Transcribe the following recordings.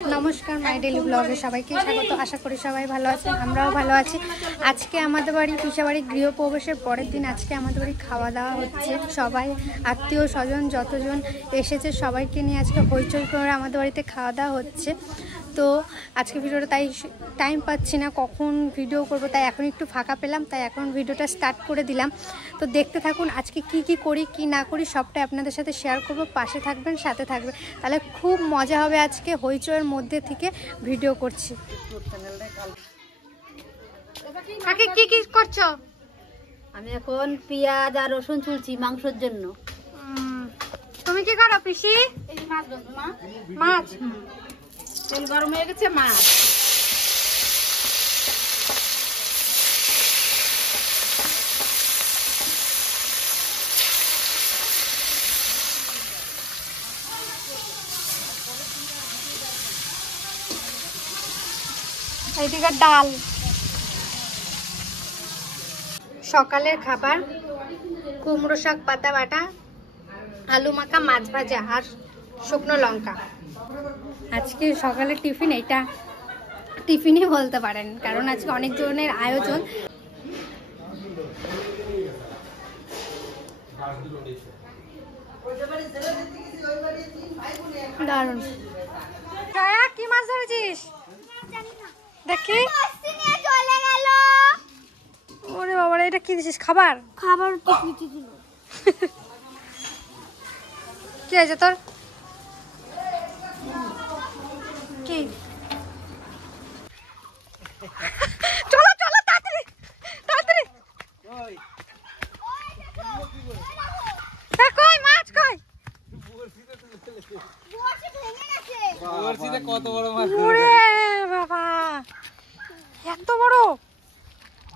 নমস্কার, my daily ব্লগে সবাইকে স্বাগত। আশা করি সবাই ভালো আছেন, আমরাও ভালো আছি। আজকে আমাদের বাড়ি পিসাবাড়ি গৃহপ্রবেশের পরের দিন আজকে আমাদের বাড়ি খাওয়া দাওয়া হচ্ছে। সবাই আত্মীয় স্বজন যতজন এসেছে সবাইকে নিয়ে আজকে হইচই করে আমাদের বাড়িতে খাওয়া দাওয়া হচ্ছে। তো আজকে ভিডিওটা তাই টাইম পাচ্ছি না কখন ভিডিও করব, তাই এখন একটু ফাঁকা পেলাম, তাই এখন ভিডিওটা স্টার্ট করে দিলাম। তো দেখতে থাকুন আজকে কি করি কি না করি সবটাই আপনাদের সাথে শেয়ার করব। পাশে থাকবেন, সাথে থাকবেন, তাহলে খুব মজা হবে। আজকে হইচইয়ের মধ্যে থেকে ভিডিও করছি। কাকি কি করছো? আমি এখন পেঁয়াজ আর রসুন ছুলছি মাংসের জন্য। তুমি কি করো পিসি? এই মাছ ভাজবো মা। মাছ তেল গরম হয়ে গেছে, মাছ। এইদিকে ডাল। সকালের খাবার কুমড়ো শাক পাতা বাটা, আলু মাখা, মাছ ভাজা আর শুকনো লঙ্কা। আজকে সকালের টিফিন এটা টিফিনই বলতে পারেন, কারণ আজকে অনেক ধরনের আয়োজন। দারুণ। কি মাছ ধরেছিস দেখি? ওরে বাবা, এটা কি দিছিস? খাবার খাবার কি আছে তোর? কি? চলো চলো তাড়াতাড়ি তাড়াতাড়ি। কই মাছ কই? কত বড় মাছ! ওরে বাবা, এত বড়!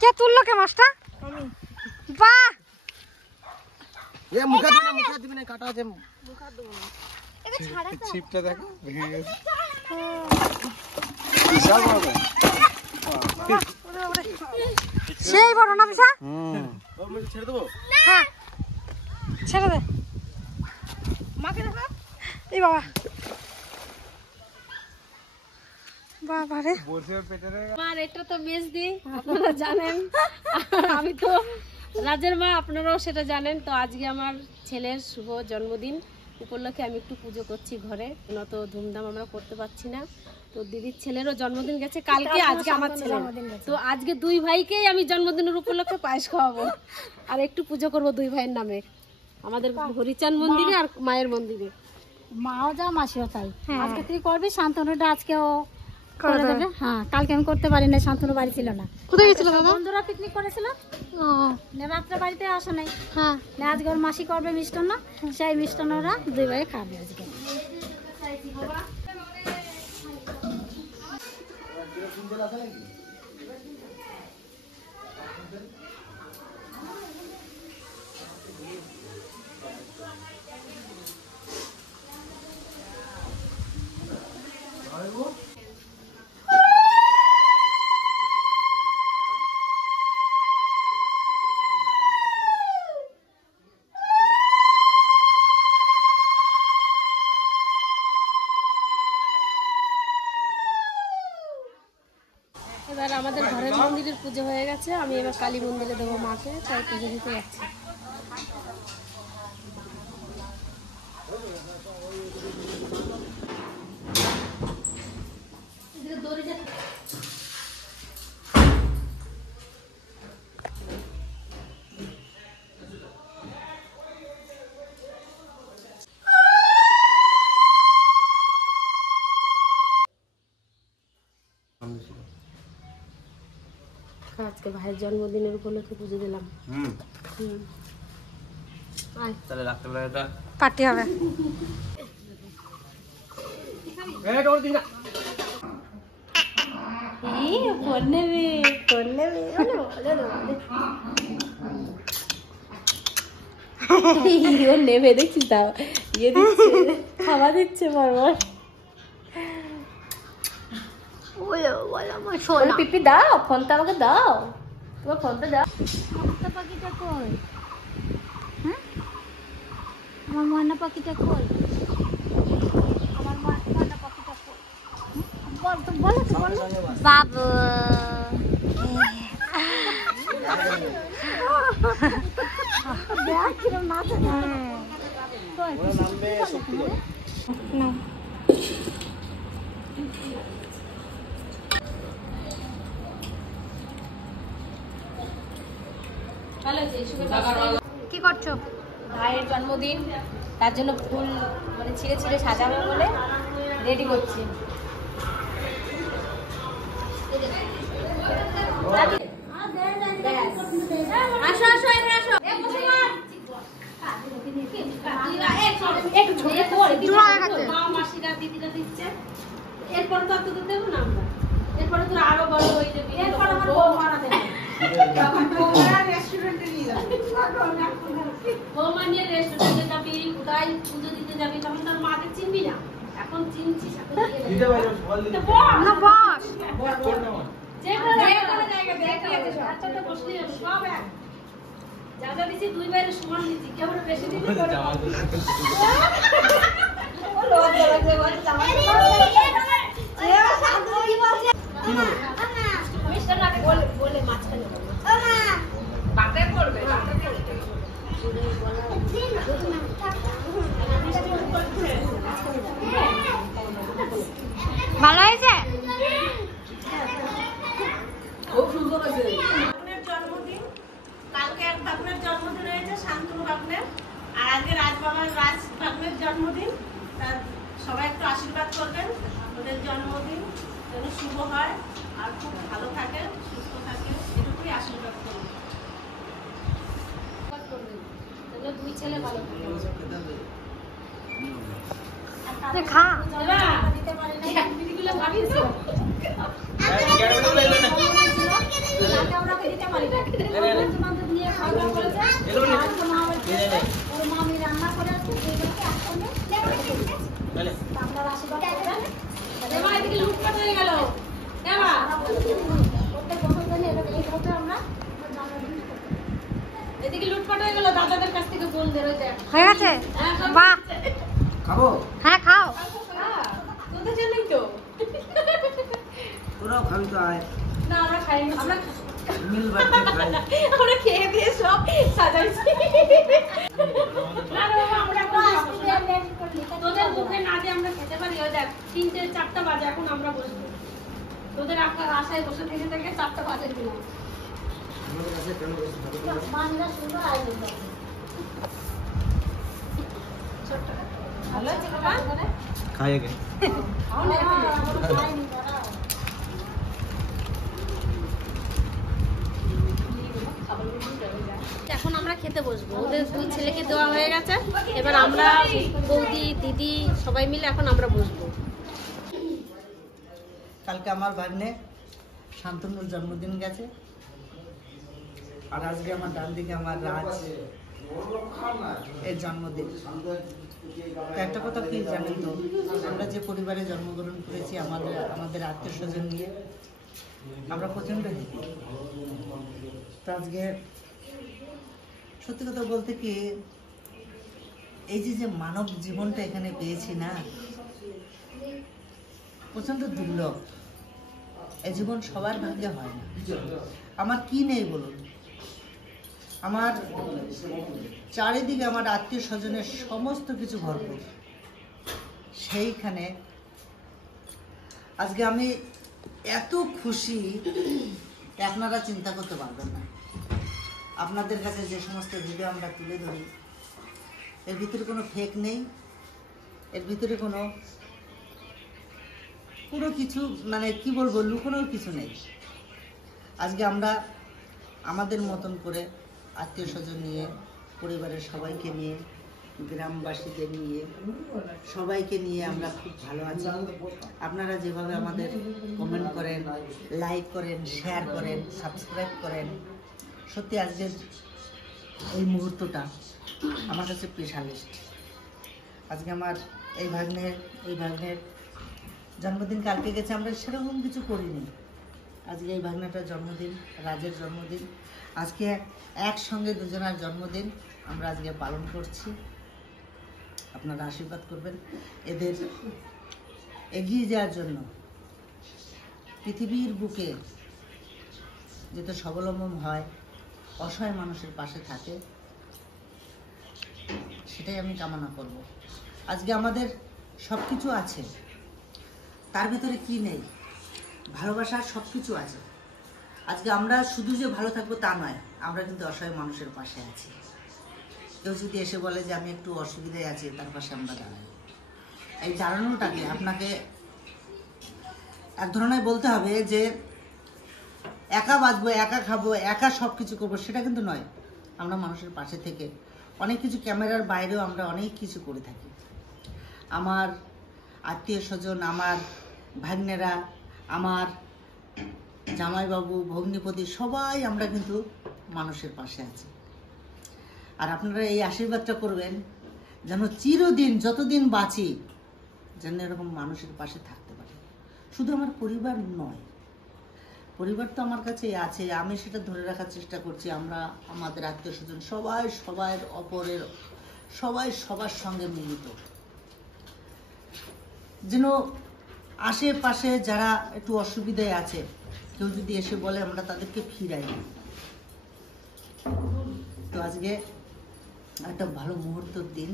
কে তুললো কে মাছটা? আমি। বাহ! এ মুখে দিবি না, কাটা আছে। এটা ছাড়া তো। ছিপটা দেখো, ভেঙে গেছে। বিশাল বড় মাছ। সেই বড় না পিসা? ওর মধ্যে ছেড়ে দেবো? হ্যাঁ ছেড়ে দে। মাকে দেখো। এই বাবা, বাবা রে। বসে পেটে রে। আমার এটা তো বেশ দি, আপনারা জানেন। আমি তো রাজের মা, আপনারাও সেটা জানেন। তো আজকে আমার ছেলের শুভ জন্মদিন উপলক্ষে আমি একটু পুজো করছি ঘরে। অত ধুমধাম আমরা করতে পারছি না। তো দিদির ছেলেরও জন্মদিন গেছে কালকে, আজকে আমার ছেলে। তো আজকে দুই ভাইকেই আমি জন্মদিনের উপলক্ষে পায়েস খাওয়াবো আর একটু পুজো করব দুই ভাইয়ের নামে, আমাদের হরিচাঁদ মন্দিরে আর মায়ের মন্দিরে। মাও যা মাসিও তাই। আজকে তুই করবি, শান্তনুটা আজকেও করে দেবে। হ্যাঁ, কালকে আমি করতে পারি না, শান্তনু বাড়ি ছিল না। কোথায় গেছিল দাদা? বন্ধুরা পিকনিক করেছিল, ও রাত্রে বাড়িতে আসে নাই। হ্যাঁ, আজকে ওর মাসি করবে মিষ্টান্ন, সেই মিষ্টান্ন ওরা দুই ভাই খাবে আজকে। এবার আমাদের ঘরের মন্দিরের পুজো হয়ে গেছে, আমি এবার কালী মন্দিরে দেবো মাকে, তাই পুজো দিতে যাচ্ছি। আজকে ভাইয়ের জন্মদিনের উপলক্ষে পুজো দিলাম। আয় তাহলে রাত্রেবেলা এটা পার্টি হবে। ফোন নেবে, ফোন নেবে, ও নেবে, দেখছিস তাও ইয়ে দিচ্ছে, খাওয়া দিচ্ছে বারবার। পিপি দাও, ফোনটা আমাকে দাও, তোমার ফোনটা দাও। পাখিটা কই? হ্যাঁ, আমার ময়না পাখিটা কই? আমার ময়না পাখিটা কই? বাবু কি করছো? ভাইয়ের জন্মদিন, তার জন্য ফুল মানে ছিঁড়ে ছিঁড়ে সাজাবো বলে রেডি করছি। আসো আসো এখানে আসো। মাসিরা দিদিরা দিচ্ছে, এরপরে তো অত দেবো না আমরা, এরপরে তো আরো বড় হয়ে যাবে, এরপরে বৌমারা দেবে। বৌমা নিয়ে রেস্টুরেন্টে যাবি, কোথায় পুজো দিতে যাবি, তখন তোর মাকে চিনবি না, এখন চিনছিস। যা যা দিচ্ছি দুই বাইরে সমান দিচ্ছি, কেমন বেশি দিচ্ছি বলে মাঝখানে ভালো হয়েছে? খুব সুন্দর হয়েছে। জন্মদিন কালকে এক ভাগ্নের জন্মদিন হয়েছে, শান্তনু ভাগ্নের, আর আজকে রাজ ভাগ্নের জন্মদিন। তার সবাই একটু আশীর্বাদ করবেন, ওদের জন্মদিন যেন শুভ হয় আর খুব ভালো থাকে, সুস্থ থাকে, এটুকুই আশীর্বাদ করবেন। দুই ছেলে ভালো খা দিদিগুলো ভাবিয়েছো লুটপাট হয়ে গেল। এদিকে লুটপাট হয়ে গেল দাদাদের কাছ থেকে বোনদের। হয়ে গেছে? বাহ, খাবো? হ্যাঁ খাও। তোদের জন্যই তো। তোরাও খাবি তো আয়। না আমরা খাইনি, আমরা মিল বাড়তে খাই। আমরা খেয়ে দিয়ে সব সাজাইছি। না রে বাবা, আমরা তোদের মুখে না দিয়ে আমরা খেতে পারি। ওই দেখ 3-4টা বাজে, এখন আমরা বসবো। তোদের আপনার আশায় বসে থেকে থেকে 4টা বাজে দিলাম। আমাদের কাছে কেন বসে থাকো? ভালো আছে বাবা? খাই আগে। এখন আমরা খেতে বসবো, ওদের দুই ছেলেকে দেওয়া হয়ে গেছে, এবার আমরা বৌদি দিদি সবাই মিলে এখন আমরা বসবো। কালকে আমার ভাগ্নে শান্তনুর জন্মদিন গেছে, আর আজকে আমার ডান দিকে আমার রাজ এর জন্মদিন। একটা কথা কি জানেন তো, আমরা যে পরিবারে জন্মগ্রহণ করেছি, আমাদের আত্মীয় স্বজন নিয়ে আমরা প্রচন্ড হ্যাপি। তো আজকে সত্যি কথা বলতে কি, এই যে মানব জীবনটা এখানে পেয়েছি না, প্রচন্ড দুর্লভ। এই জীবন সবার ভাগ্যে হয় না। আমার কি নেই বলুন, আমার চারিদিকে আমার আত্মীয় স্বজনের সমস্ত কিছু ভরপুর। সেইখানে আজকে আমি এত খুশি, আপনারা চিন্তা করতে পারবেন না। আপনাদের কাছে যে সমস্ত ভিডিও আমরা তুলে ধরি, এর ভিতরে কোনো ফেক নেই, এর ভিতরে কোনো কিছু মানে কি বলবো, লুকোনোর কিছু নেই। আজকে আমরা আমাদের মতন করে আত্মীয় স্বজন নিয়ে, পরিবারের সবাইকে নিয়ে, গ্রামবাসীদের নিয়ে, সবাইকে নিয়ে আমরা খুব ভালো আছি। আপনারা যেভাবে আমাদের কমেন্ট করেন, লাইক করেন, শেয়ার করেন, সাবস্ক্রাইব করেন, সত্যি আজকের এই মুহূর্তটা আমার কাছে স্পেশালিস্ট। আজকে আমার এই ভাগ্নের জন্মদিন কালকে গেছে, আমরা সেরকম কিছু করিনি। আজকে এই ভাগ্নাটার জন্মদিন, রাজের জন্মদিন, আজকে একসঙ্গে দুজনের জন্মদিন আমরা আজকে পালন করছি। আপনারা আশীর্বাদ করবেন এদের এগিয়ে যাওয়ার জন্য, পৃথিবীর বুকে যাতে স্বাবলম্বন হয়, অসহায় মানুষের পাশে থাকে, সেটাই আমি কামনা করব। আজকে আমাদের সব কিছু আছে, তার ভিতরে কি নেই? ভালোবাসার সব কিছু আছে। আজকে আমরা শুধু যে ভালো থাকবো তা নয়, আমরা কিন্তু অসহায় মানুষের পাশে আছি। কেউ যদি এসে বলে যে আমি একটু অসুবিধায় আছি, তার পাশে আমরা দাঁড়াই। এই দাঁড়ানোটাকে আপনাকে এক ধরনের বলতে হবে যে একা বাঁচবো, একা খাবো, একা সব কিছু করবো, সেটা কিন্তু নয়। আমরা মানুষের পাশে থেকে অনেক কিছু, ক্যামেরার বাইরেও আমরা অনেক কিছু করে থাকি। আমার আত্মীয় স্বজন, আমার ভাগ্নেরা, আমার জামাইবাবু, ভগ্নিপতি, সবাই আমরা কিন্তু মানুষের পাশে আছি। আর আপনারা এই আশীর্বাদটা করবেন যেন চিরদিন, যতদিন বাঁচি, যেন এরকম মানুষের পাশে থাকতে পারি। শুধু আমার পরিবার নয়, পরিবার তো আমার কাছে আছে, আমি সেটা ধরে রাখার চেষ্টা করছি। আমরা আমাদের আত্মীয় স্বজন সবাই সবার সঙ্গে মিলিত, যেন আশেপাশে যারা একটু অসুবিধায় আছে, কেউ যদি এসে বলে আমরা তাদেরকে ফিরাই। তো আজকে একটা ভালো মুহূর্তের দিন,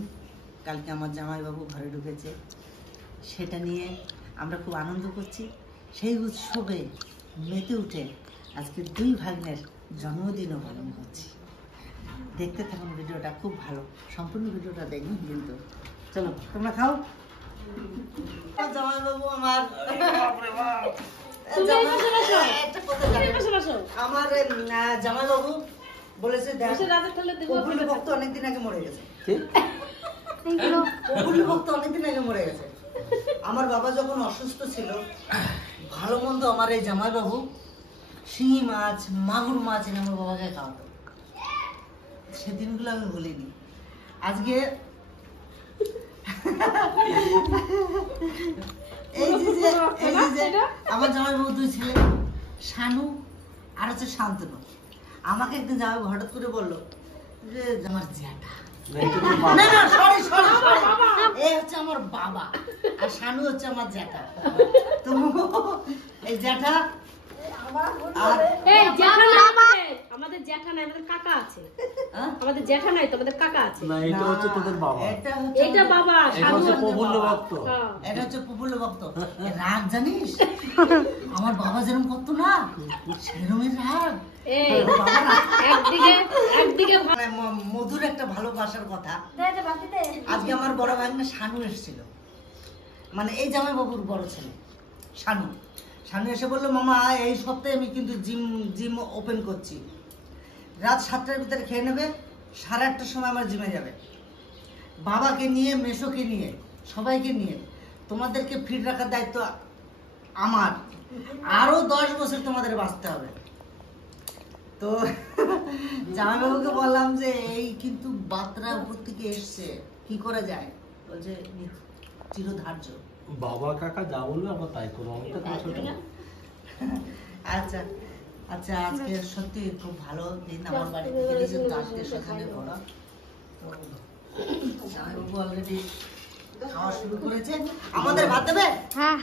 কালকে আমার জামাইবাবু ঘরে ঢুকেছে, সেটা নিয়ে আমরা খুব আনন্দ করছি। সেই উৎসবে মেতে উঠে আজকে 2 ভাগ্নের জন্মদিনও পালন করছি। দেখতে থাকুন ভিডিওটা, খুব ভালো। সম্পূর্ণ ভিডিওটা দেখুন কিন্তু। চলো তোমরা খাও। জামাইবাবু আমার আমার জামাইবাবু বলেছে প্রফুল্ল ভক্ত অনেকদিন আগে মরে গেছে। প্রফুল্ল ভক্ত অনেকদিন আগে মরে গেছে। আমার বাবা যখন অসুস্থ ছিল, ভালো মন্দ আমার এই জামাইবাবু শিঙি মাছ, মাগুর মাছ এনে আমার বাবাকে খাওয়াতো। সেদিনগুলো আমি ভুলিনি। আজকে এই যে আমার জামাইবাবু 2 ছেলে, শানু আর হচ্ছে শান্তনু। আমাকে একদিন জামাইবাবু হঠাৎ করে বললো যে আমার জ্যাঠা, না সরি, এই হচ্ছে আমার বাবা, আর শানু হচ্ছে আমার জ্যাঠা। তো এই জ্যাঠা আমাদের জ্যাঠা নাই, আমাদের কাকা আছে। আমাদের জ্যাঠা নাই তো, আমাদের কাকা আছে। এটা হচ্ছে তোদের বাবা, এটা বাবা, এটা হচ্ছে প্রফুল্ল ভক্ত। এটা হচ্ছে প্রফুল্ল ভক্ত। রাগ জানিস, আমার বাবা যেরকম করতো না, সেরকমই রাগ। একদিকে মধুর একটা ভালোবাসার কথা। আজকে আমার বড় ভাগ্নে শানু এসেছিল, মানে এই জামাইবাবুর বড় ছেলে শানু। শানু এসে বললো মামা এই সপ্তাহে আমি কিন্তু জিম ওপেন করছি, রাত 7টার ভিতরে খেয়ে নেবে, 8:30টার সময় আমার জিমে যাবে। বাবাকে নিয়ে, মেশোকে নিয়ে, সবাইকে নিয়ে তোমাদেরকে ফিট রাখার দায়িত্ব আমার। আরো 10 বছর তোমাদের বাঁচতে হবে। তো জামাইবাবুকে বললাম যে এই কিন্তু বাতরা উপর থেকে এসছে, কি করা যায়? বলছে চিরধার্য। বাবা কাকা যা বলবে আমরা তাই করবো, আমি তো ছোট না। আচ্ছা আচ্ছা, আজকে সত্যি খুব ভালো দিন। আমার বাড়ি থেকে কিন্তু আত্মীয় স্বজনের ঘোরা। তো জামাইবাবু অলরেডি খাওয়া শুরু করেছে। আমাদের ভাত দেবে? হ্যাঁ।